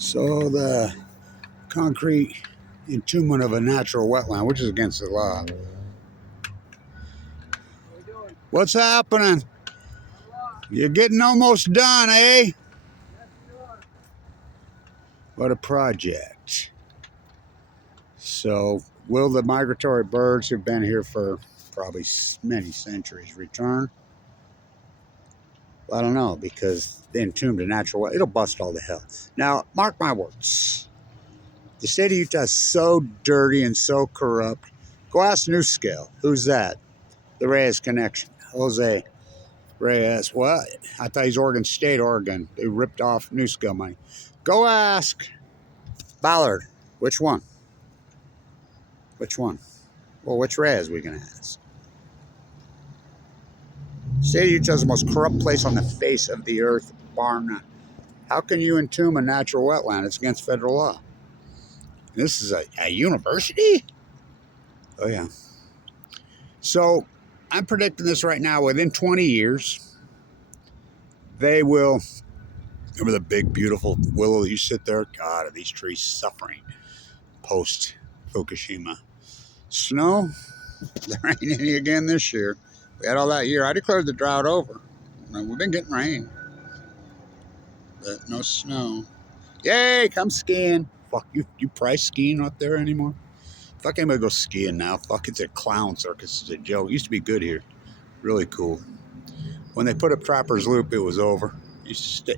So the concrete entombment of a natural wetland, which is against the law. What's happening? You're getting almost done, eh? What a project. So, will the migratory birds who've been here for probably many centuries return? Well, I don't know, because they entombed a natural wetland. It'll bust all to hell. Now, mark my words. The state of Utah is so dirty and so corrupt. Go ask New Scale. Who's that? The Reyes connection. Jose Reyes. What? I thought he's Oregon State, Oregon. They ripped off New Scale money. Go ask Ballard. Which one? Which one? Well, which Reyes are we going to ask? State of Utah is the most corrupt place on the face of the earth, bar none. How can you entomb a natural wetland? It's against federal law. This is a university? Oh, yeah. So, I'm predicting this right now. Within 20 years, they will... Remember the big, beautiful willow that you sit there? God, are these trees suffering post-Fukushima. Snow? There ain't any again this year. We had all that year. I declared the drought over. We've been getting rain, but no snow. Yay, come skiing. Fuck, you price skiing up there anymore? Fuck, anybody go skiing now. Fuck, it's a clown circus. It's a joke. It used to be good here. Really cool. When they put up Trapper's Loop, it was over. Used to stay.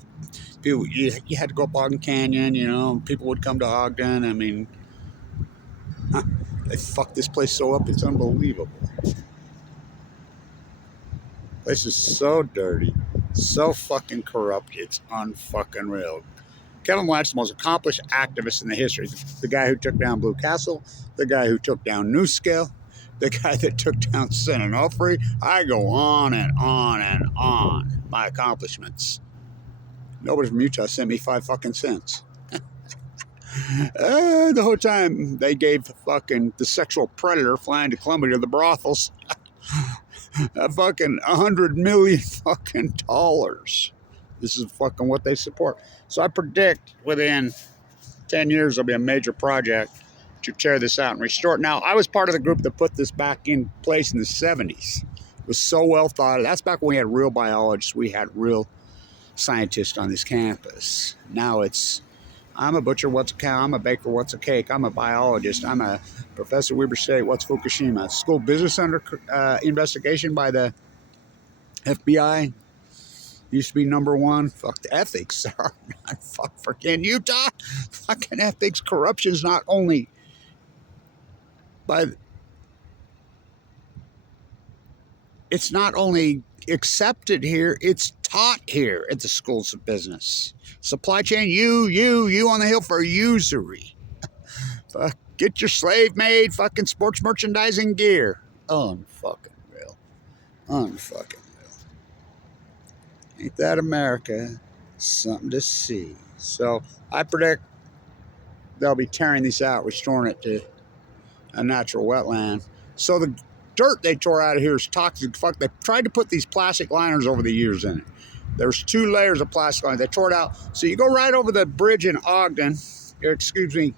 People, you had to go up Ogden Canyon, you know. People would come to Ogden. I mean, they fucked this place so up, it's unbelievable. Place is so dirty, so fucking corrupt, it's unfucking real. Kevin Blanch, the most accomplished activist in the history. The guy who took down Blue Castle, the guy who took down New Scale, the guy that took down San Onofre. I go on and on and on. My accomplishments. Nobody from Utah sent me 5 fucking cents. The whole time they gave fucking the sexual predator flying to Columbia to the brothels fucking $100 million fucking dollars. This is fucking what they support. So I predict within 10 years there'll be a major project to tear this out and restore it. Now, I was part of the group that put this back in place in the 70s. It was so well thought of. That's back when we had real biologists. We had real scientists on this campus. Now it's, I'm a butcher, what's a cow? I'm a baker, what's a cake? I'm a biologist. I'm a professor at WEBER State, what's Fukushima? School business under investigation by the FBI. Used to be #1. Fuck the ethics. Fuck freaking Utah. Fucking ethics. Corruption's not only by... It's not only accepted here, it's taught here at the schools of business. Supply chain, you on the hill for usury. Fuck, get your slave-made fucking sports merchandising gear. Unfucking real. Unfucking real. Ain't that America? Something to see. So I predict they'll be tearing these out, restoring it to a natural wetland. So the dirt they tore out of here is toxic. Fuck, they tried to put these plastic liners over the years in it. There's 2 layers of plastic liners. They tore it out. So you go right over the bridge in Ogden, excuse me,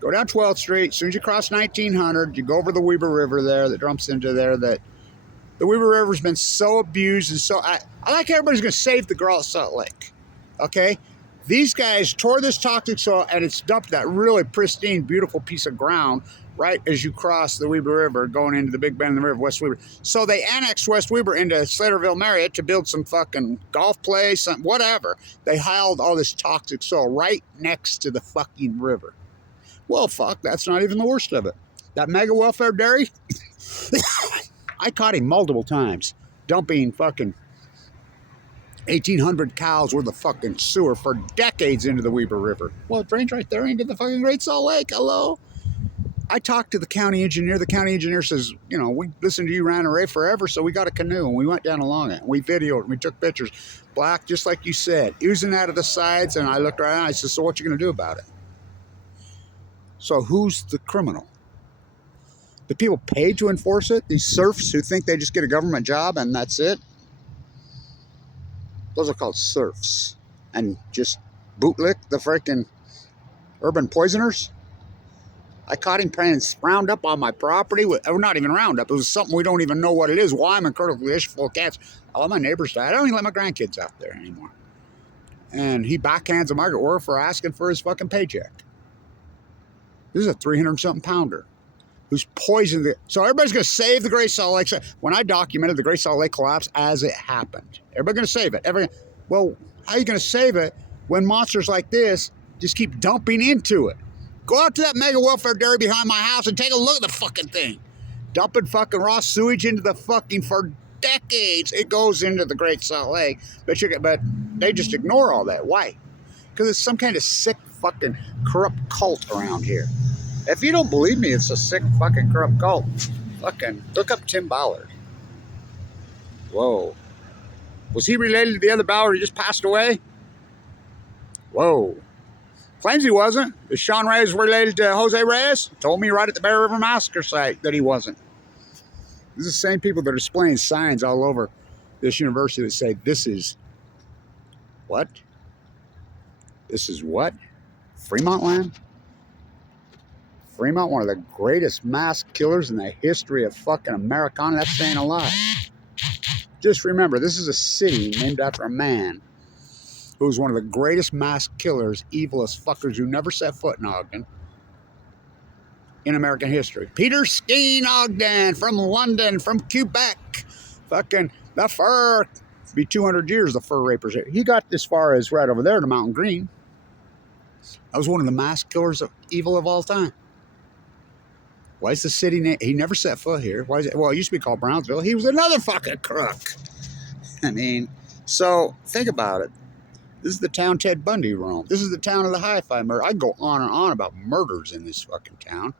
go down 12th Street. As soon as you cross 1900, you go over the Weber River there that dumps into there. That the Weber River's been so abused and so... I like everybody's going to save the girl at Salt Lake, okay? These guys tore this toxic soil and it's dumped that really pristine, beautiful piece of ground right as you cross the Weber River going into the Big Bend in the river, West Weber. So they annexed West Weber into Slaterville Marriott to build some fucking golf place, some whatever. They piled all this toxic soil right next to the fucking river. Well, fuck, that's not even the worst of it. That mega welfare dairy, I caught him multiple times dumping fucking 1,800 cows worth of fucking sewer for decades into the Weber River. Well, it drains right there into the fucking Great Salt Lake. Hello? I talked to the county engineer. The county engineer says, you know, we listened to you, Ryan Ray, forever, so we got a canoe, and we went down along it. We videoed it. We took pictures. Black, just like you said, oozing out of the sides, and I looked right and I said, so what you going to do about it? So who's the criminal? The people paid to enforce it? These serfs who think they just get a government job and that's it? Those are called serfs. And just Bootlick, the freaking urban poisoners. I caught him playing Roundup on my property. Or not even Roundup. It was something we don't even know what it is. Why I'm in critical condition full of cats. All my neighbors died. I don't even let my grandkids out there anymore. And he backhands a migrant worker for asking for his fucking paycheck. This is a 300-something pounder who's poisoned it. So everybody's going to save the Great Salt Lake. When I documented the Great Salt Lake collapse as it happened, everybody's going to save it. Well, how are you going to save it when monsters like this just keep dumping into it? Go out to that mega welfare dairy behind my house and take a look at the fucking thing. Dumping fucking raw sewage into the fucking, for decades, it goes into the Great Salt Lake. But they just ignore all that. Why? Because it's some kind of sick fucking corrupt cult around here. If you don't believe me, it's a sick fucking corrupt cult. Fucking look up Tim Ballard. Whoa. Was he related to the other Ballard who just passed away? Whoa. Claims he wasn't. Is Sean Reyes related to Jose Reyes? Told me right at the Bear River Massacre site that he wasn't. This is the same people that are displaying signs all over this university that say, this is what? This is what? Fremont land? Fremont, one of the greatest mass killers in the history of fucking Americana. That's saying a lot. Just remember, this is a city named after a man who was one of the greatest mass killers, evilest fuckers who never set foot in Ogden in American history. Peter Steen Ogden from London, from Quebec. Fucking the fur. Be 200 years the fur rapers. He got as far as right over there to Mountain Green. That was one of the mass killers of evil of all time. Why is the city name? He never set foot here. Why is it? Well, it used to be called Brownsville. He was another fucking crook. I mean, so think about it. This is the town Ted Bundy roamed. This is the town of the hi-fi murder. I go on and on about murders in this fucking town.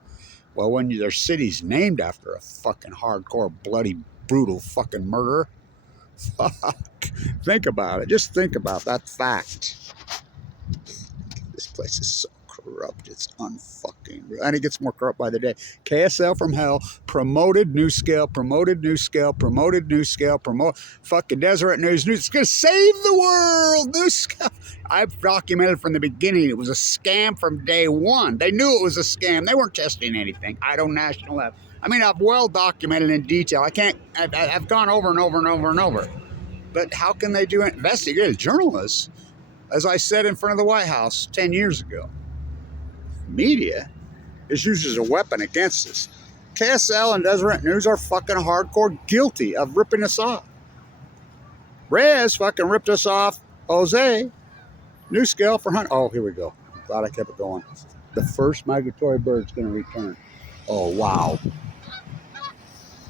Well, when their city's named after a fucking hardcore, bloody, brutal fucking murderer. Fuck. Think about it. Just think about that fact. This place is so corrupt. It's unfucking real. And it gets more corrupt by the day. KSL from hell, promoted new scale, promoted new scale, promoted new scale, fucking Deseret News. It's going to save the world. New scale. I've documented from the beginning. It was a scam from day one. They knew it was a scam. They weren't testing anything. Idaho National Lab. I mean, I've well documented in detail. I've gone over and over and over and over. But how can they do it? Investigative journalists, as I said in front of the White House 10 years ago. Media is used as a weapon against us. KSL and Deseret News are fucking hardcore guilty of ripping us off. Reyes fucking ripped us off. Jose, new scale for hunt. Oh, here we go. Glad I kept it going. The first migratory bird's going to return. Oh, wow.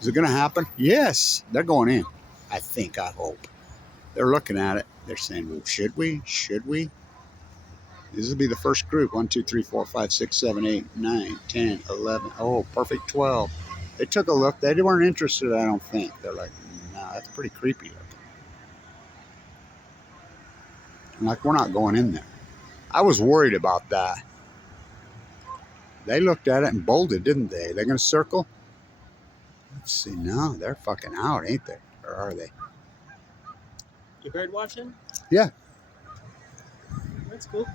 Is it going to happen? Yes. They're going in. I think, I hope. They're looking at it. They're saying, well, should we? Should we? This will be the first group. 1, 2, 3, 4, 5, 6, 7, 8, 9, 10, 11. Oh, perfect 12. They took a look. They weren't interested, I don't think. They're like, nah, that's pretty creepy looking. I'm like, we're not going in there. I was worried about that. They looked at it and bolted, didn't they? They're going to circle? Let's see. No, they're fucking out, ain't they? Or are they? You bird watching? Yeah. That's cool.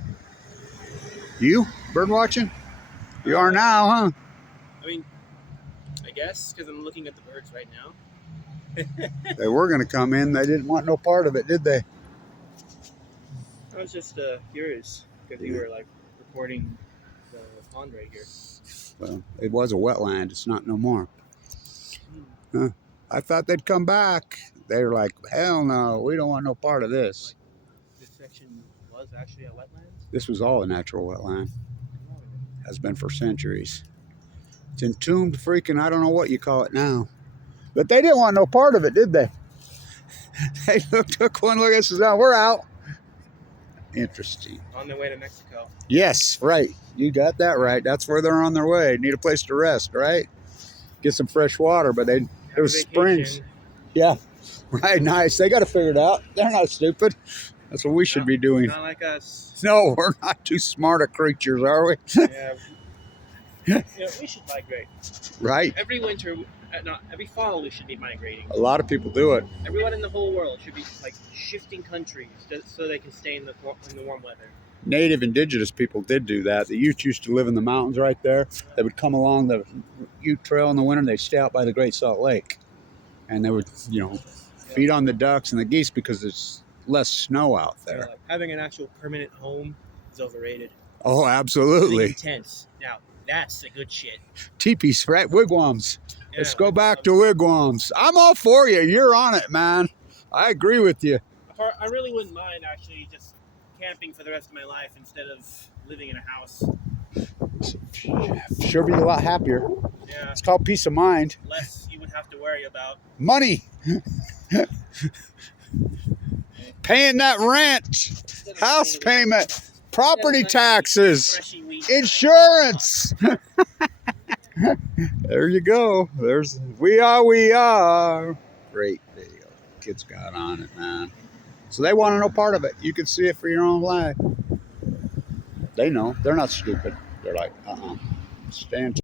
You? Bird watching? You are now, huh? I mean, I guess, because I'm looking at the birds right now. They were going to come in. They didn't want no part of it, did they? I was just curious, because you were, like, reporting the pond right here. Well, it was a wetland. It's not no more. Huh. I thought they'd come back. They were like, hell no, we don't want no part of this. Like, this section was actually a wetland? This was all a natural wetland. Has been for centuries. It's entombed freaking, I don't know what you call it now. But they didn't want no part of it, did they? They took one look and said, no, we're out. Interesting. On their way to Mexico. Yes, right. You got that right. That's where they're on their way. Need a place to rest, right? Get some fresh water, but it was springs. Yeah, right, nice. They got to figure it out. They're not stupid. That's what we should be doing. Not like us. No, we're not too smart of creatures, are we? Yeah, we should migrate. Right. Every winter, every fall, we should be migrating. A lot of people do it. Everyone in the whole world should be like shifting countries so they can stay in the warm weather. native indigenous people did do that. The Utes used to live in the mountains right there. They would come along the Ute Trail in the winter, and they'd stay out by the Great Salt Lake. And they would, you know, feed on the ducks and the geese because there's less snow out there. Like having an actual permanent home is overrated. Oh, absolutely. Living in tents. Now, that's the good shit. Teepees, right? Wigwams. Yeah, Let's go back to wigwams. I'm all for you. You're on it, man. I agree with you. I really wouldn't mind actually just camping for the rest of my life instead of living in a house. Sure be a lot happier. Yeah. It's called peace of mind. Less you would have to worry about. Money. Paying that rent. House payment. Property taxes. Insurance. There you go. There's we are. Great video. Kids got on it, man. So they want to know part of it. You can see it for your own life. They know. They're not stupid. They're like, stand